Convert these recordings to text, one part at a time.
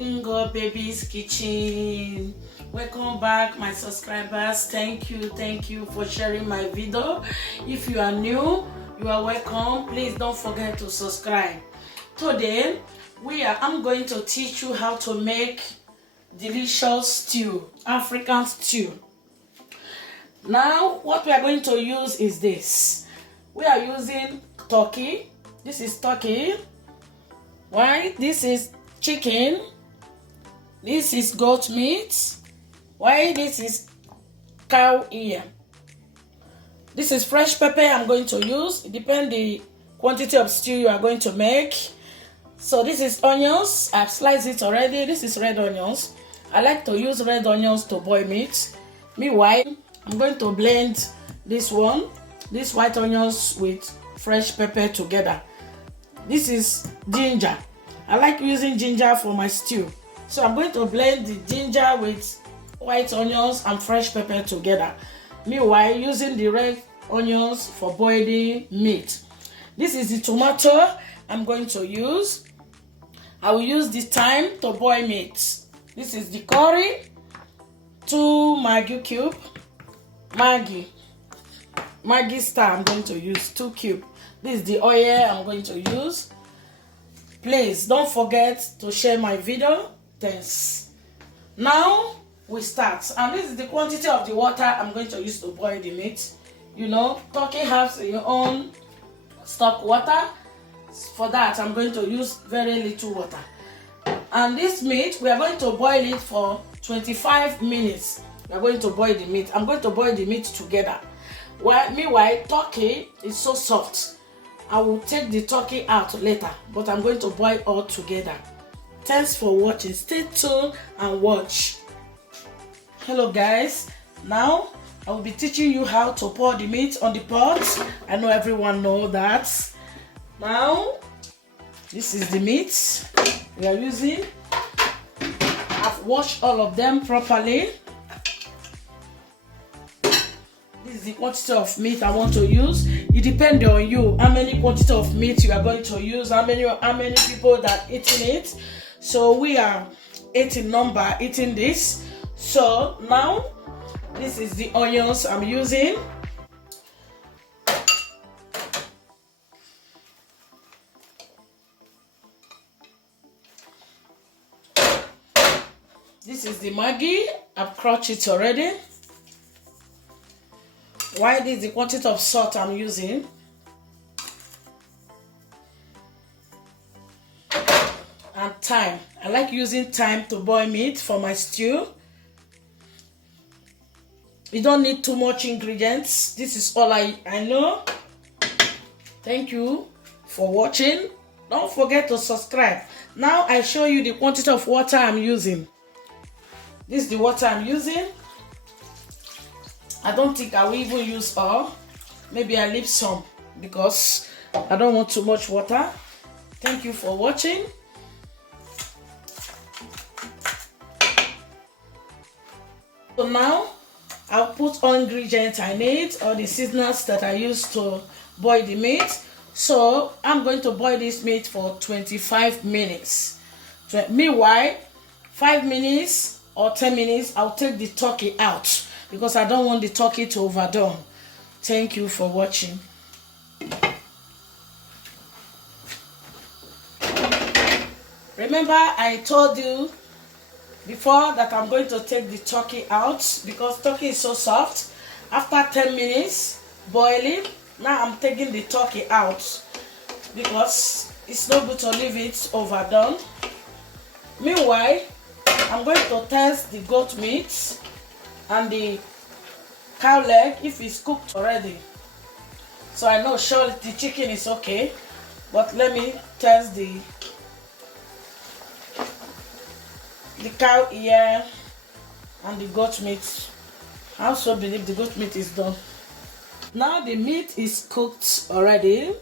Ingo Baby's Kitchen. Welcome back, my subscribers. Thank you for sharing my video. If you are new, you are welcome. Please don't forget to subscribe. Today I'm going to teach you how to make delicious stew, African stew. Now what we are going to use is this. We are using turkey. This is turkey. Why? This is chicken. This is goat meat. Why? This is cow ear. This is fresh pepper I'm going to use. It depends the quantity of stew you are going to make. So this is onions. I've sliced it already. This is red onions. I like to use red onions to boil meat. Meanwhile, I'm going to blend this white onions with fresh pepper together. This is ginger. I like using ginger for my stew. So I'm going to blend the ginger with white onions and fresh pepper together. Meanwhile, using the red onions for boiling meat. This is the tomato I'm going to use. I will use this time to boil meat. This is the curry, 2 Maggi cube, Maggi star I'm going to use 2 cube. This is the oil I'm going to use. Please don't forget to share my video. Thanks. Now we start, and this is the quantity of the water I'm going to use to boil the meat. You know, turkey has your own stock water. For that, I'm going to use very little water. And this meat, we are going to boil it for 25 minutes. We are going to boil the meat. I'm going to boil the meat together. Meanwhile, turkey is so soft. I will take the turkey out later, but I'm going to boil all together. Thanks for watching. Stay tuned and watch. Hello guys. Now I will be teaching you how to pour the meat on the pot. I know everyone knows that. Now this is the meat we are using. I've washed all of them properly. This is the quantity of meat I want to use. It depends on you how many quantity of meat you are going to use, how many people that eating it. So we are 8 in number eating this. So now this is the onions I'm using. This is the Maggi. I've crushed it already. Why? This is the quantity of salt I'm using. And thyme. I like using thyme to boil meat for my stew. You don't need too much ingredients. This is all I know. Thank you for watching. Don't forget to subscribe. Now I show you the quantity of water I'm using. This is the water I'm using. I don't think I will even use all. Maybe I leave some because I don't want too much water. Thank you for watching. So now I'll put all ingredients I need, all the seasonings that I use to boil the meat. So I'm going to boil this meat for 25 minutes. Meanwhile, 5 minutes or 10 minutes, I'll take the turkey out because I don't want the turkey to overdone. Thank you for watching. Remember, I told you before that I'm going to take the turkey out because turkey is so soft. After 10 minutes boiling, now I'm taking the turkey out because it's not good to leave it overdone. Meanwhile, I'm going to test the goat meat and the cow leg if it's cooked already. So I know surely the chicken is okay, but let me test the cow ear and the goat meat. I also believe the goat meat is done. Now the meat is cooked already.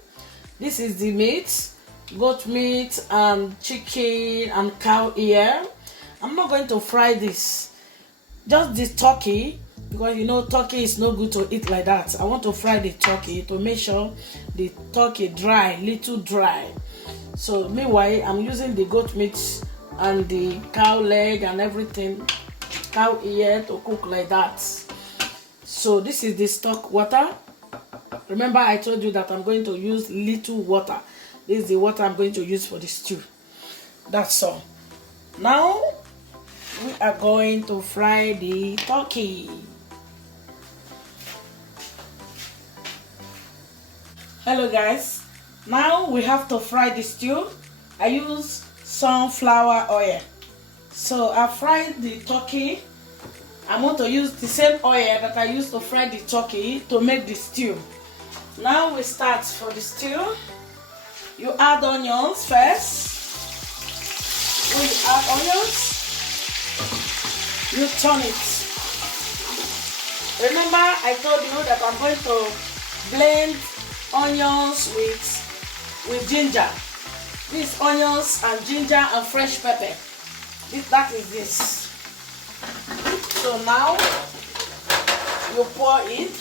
This is the meat, goat meat and chicken and cow ear. I'm not going to fry this, just the turkey, because you know turkey is no good to eat like that. I want to fry the turkey to make sure the turkey dry, little dry. So meanwhile, I'm using the goat meat and the cow leg and everything, cow ear to cook like that. So this is the stock water. Remember I told you that I'm going to use little water. This is the water I'm going to use for the stew. That's all. Now we are going to fry the turkey. Hello guys, now we have to fry the stew. I use sunflower oil. So I fried the turkey. I'm going to use the same oil that I used to fry the turkey to make the stew. Now we start for the stew. You add onions first. When you add onions, you turn it. Remember I told you that I'm going to blend onions with ginger. These onions and ginger and fresh pepper. That is this. So now you pour it.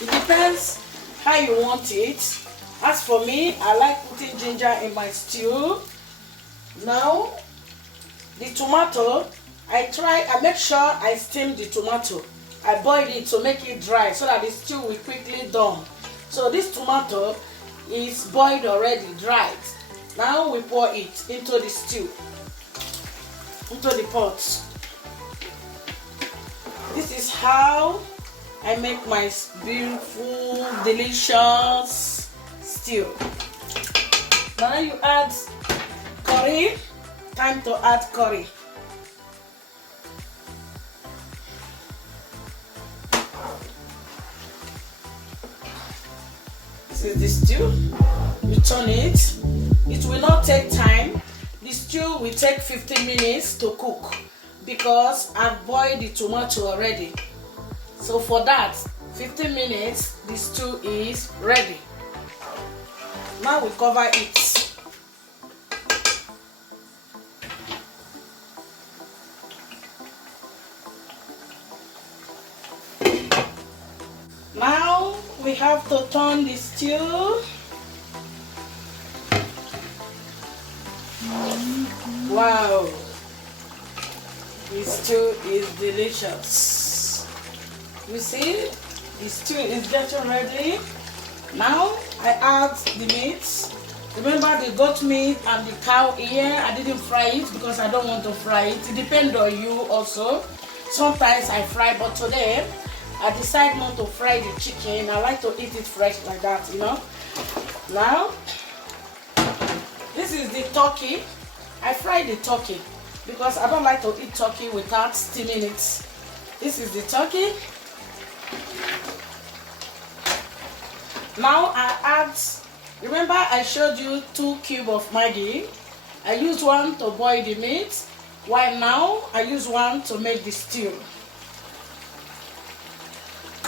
It depends how you want it. As for me, I like putting ginger in my stew. Now the tomato, I make sure I steam the tomato. I boil it to make it dry so that the stew will quickly done. So this tomato is boiled already, dried. Now we pour it into the stew, into the pot. This is how I make my beautiful, delicious stew. Now you add curry. Time to add curry. This is the stew. You turn it. It will not take time. The stew will take 15 minutes to cook because I've boiled the tomato already. So for that 15 minutes, the stew is ready. Now we cover it. Now we have to turn the stew. Wow, the stew is delicious. You see, the stew is getting ready. Now I add the meat. Remember the goat meat and the cow ear, I didn't fry it because I don't want to fry it. It depends on you also. Sometimes I fry, but today I decide not to fry the chicken. I like to eat it fresh like that, you know. Now, this is the turkey. I fry the turkey because I don't like to eat turkey without steaming it. This is the turkey. Now I add, remember I showed you 2 cubes of Maggi. I use one to boil the meat, while now I use one to make the stew.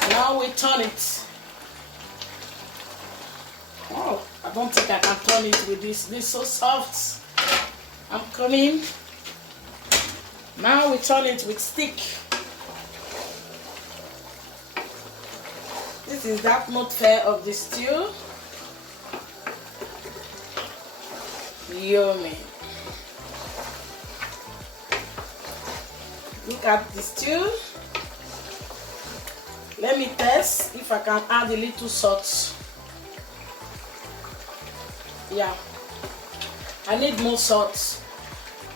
Now we turn it. Oh, I don't think I can turn it with this. This is so soft. I'm coming. Now we turn it with stick. This is the atmosphere of the stew. Yummy. Look at the stew. Let me test if I can add a little salt. Yeah, I need more salt.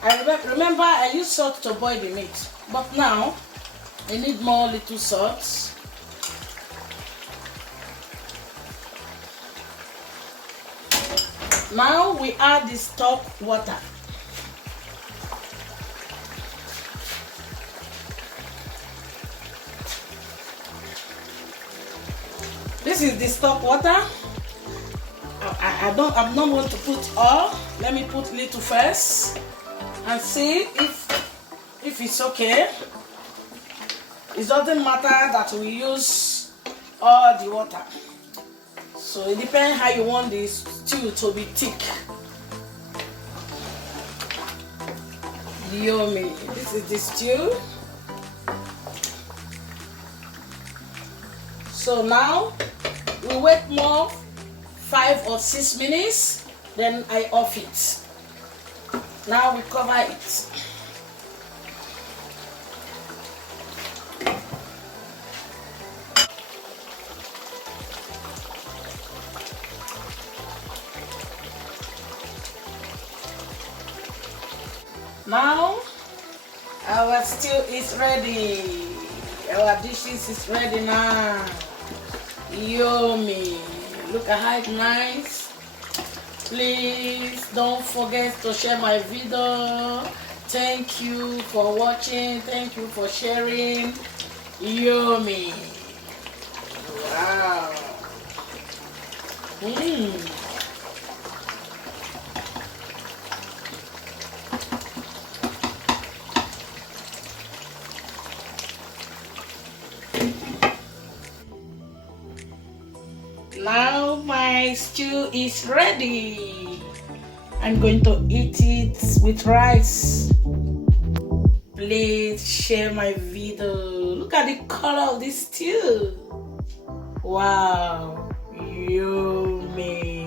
Remember I used salt to boil the meat, but now I need more little salt. Now we add the stock water. This is the stock water. I'm not going to put all. Let me put little first and see if it's okay. It doesn't matter that we use all the water. So it depends how you want the stew to be thick. Yummy. This is the stew. So now we wait more 5 or 6 minutes, then I off it. Now we cover it. Now our stew is ready. Our dishes is ready now. Yummy. Look at how it's nice. Please don't forget to share my video. Thank you for watching. Thank you for sharing. Yummy. Wow. Now my stew is ready. I'm going to eat it with rice. Please share my video. Look at the color of this stew. Wow, yummy.